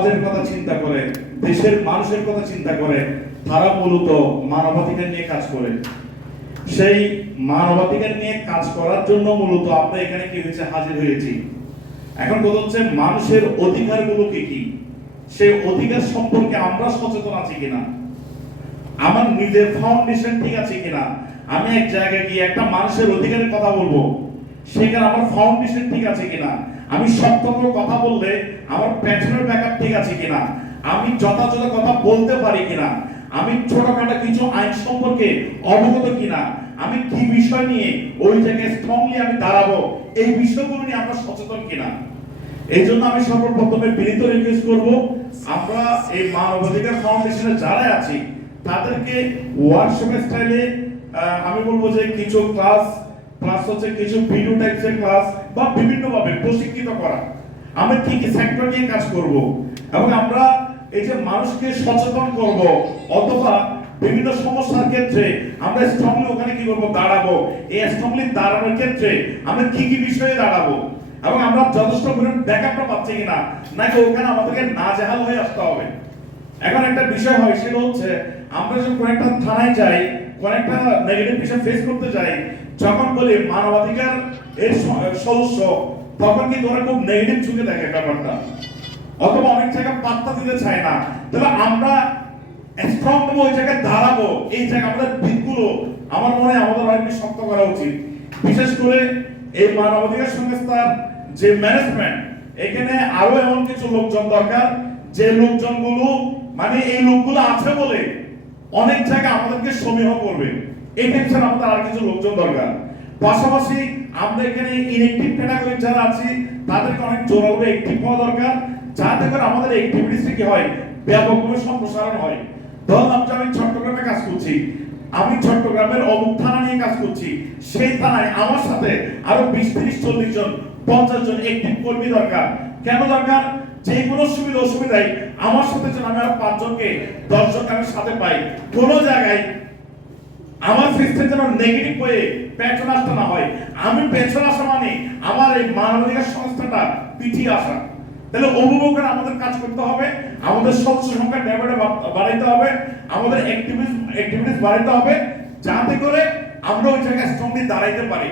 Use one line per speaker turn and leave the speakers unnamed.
সমাজের কথা চিন্তা করে, দেশের মানুষের কথা চিন্তা করে, তারা মূলত মানবাধিকার নিয়ে কাজ করে। সেই মানবাধিকার নিয়ে কাজ করার জন্য মূলত আমরা এখানে কি হয়েছে, হাজির হয়েছি। এখন কথা হচ্ছে, মানুষের অধিকারগুলো কি কি? সেই অধিকার সম্পর্কে আমরা সচেতন আছি কিনা? আমার নিজের ফাউন্ডেশন ঠিক আছে কিনা? আমি এক জায়গায় গিয়ে একটা মানুষের অধিকারের কথা বলব। সেখানে আমার ফাউন্ডেশন ঠিক আছে কিনা? আমি সত্যম কথা বললে আমার পেছনের ব্যাকআপ ঠিক আছে কিনা? আমি যথাযথ কথা বলতে পারি কিনা? আমি ছোটখাটো কিছু আইন সম্পর্কে অবগত কিনা? আমি কি বিষয় নিয়ে ওই জায়গায় স্ট্রংলি আমি দাঁড়াবো? এই বিষয়গুলো নিয়ে আমরা সচেতন কিনা? এই জন্য আমি সর্বপ্রথমে বিনীত রিকোয়েস্ট করব, আমরা এই মানবাধিকার ফাউন্ডেশনে যারা আছি, তাদেরকে ওয়ার্কশপ স্টাইলে আমি বলব যে কিছু ক্লাস প্লাস হচ্ছে কিছু ভিডিও টাইপসের ক্লাস বা বিভিন্ন ভাবে প্রশিক্ষিত করা। আমরা কি কি সেক্টর নিয়ে কাজ করব এবং আমরা এই যে মানুষকে সচেতন করব অথবা বিভিন্ন সমস্যার ক্ষেত্রে আমরা স্ট্রংলি ওখানে কি করব? দাঁড়াবো। এই স্ট্রংলি দাঁড়ানোর ক্ষেত্রে আমরা কি কি বিষয়ে দাঁড়াবো? এবং আমরা যথেষ্ট পরিমাণ ব্যাকআপটা পাচ্ছি কিনা? নাকি ওখানে আমাদেরকে না জাহাল হয়ে আসতে হবে? এখন একটা বিষয় হয়, সেটা হচ্ছে আমরা যখন কোন একটা থানায় যাই, কোন একটা নেগেটিভ বিষয় ফেস করতে যাই, যখন বলি মানবাধিকার এর সদস্য, তখন কিন্তু ওরা খুব নেগেটিভ চোখে দেখে ব্যাপারটা। অথবা অনেক জায়গায় পাত্তা দিতে চায় না। তাহলে আমরা স্ট্রং হব, ওই জায়গায় দাঁড়াবো, এই জায়গায় আমাদের ভিতগুলো, আমার মনে হয় আমাদের অনেক শক্ত করা উচিত। বিশেষ করে এই মানবাধিকার সংস্থার যে ম্যানেজমেন্ট এখানে আরও এমন কিছু লোকজন দরকার, যে লোকজনগুলো মানে এই লোকগুলো আছে বলে অনেক জায়গায় আমাদেরকে সমীহ করবে। টেনশন আমাদের আর কিছু লোকজন দরকার। পাশাপাশি আমরা এখানে ইনএক্টিভ ক্যাটাগরি যারা আছি, তাদেরকে অনেক জোরালো অ্যাক্টিভ হওয়া দরকার। যাতে করে আমাদের অ্যাক্টিভিটিস কি হয়, ব্যাপকভাবে সম্প্রসারণ হয়। ধরলাম যে আমি চট্টগ্রামে কাজ করছি, আমি চট্টগ্রামের অমুক থানা নিয়ে কাজ করছি, সেই থানায় আমার সাথে আরও বিশ, তিরিশ, চল্লিশ জন, পঞ্চাশ জন একটি কর্মী দরকার। কেন দরকার? যে কোনো সুবিধা অসুবিধায় আমার সাথে যেন আমি আরও পাঁচজনকে, দশজনকে আমি সাথে পাই, কোনো জায়গায় আমার সিস্টেম যেন নেগেটিভ হয়ে পেছন আসতে না হয়। আমি পেছন আসা মানে আমার এই মানবাধিকার সংস্থাটা পিছিয়ে আসা। তাহলে অভিভাবকের আমাদের কাজ করতে হবে, আমাদের সদস্য সংখ্যা ডেভেলপ বাড়াইতে হবে, আমাদের অ্যাক্টিভিটিস অ্যাক্টিভিটিস বাড়াইতে হবে, যাতে করে আমরা ওই জায়গায় স্ট্রংলি দাঁড়াইতে পারি।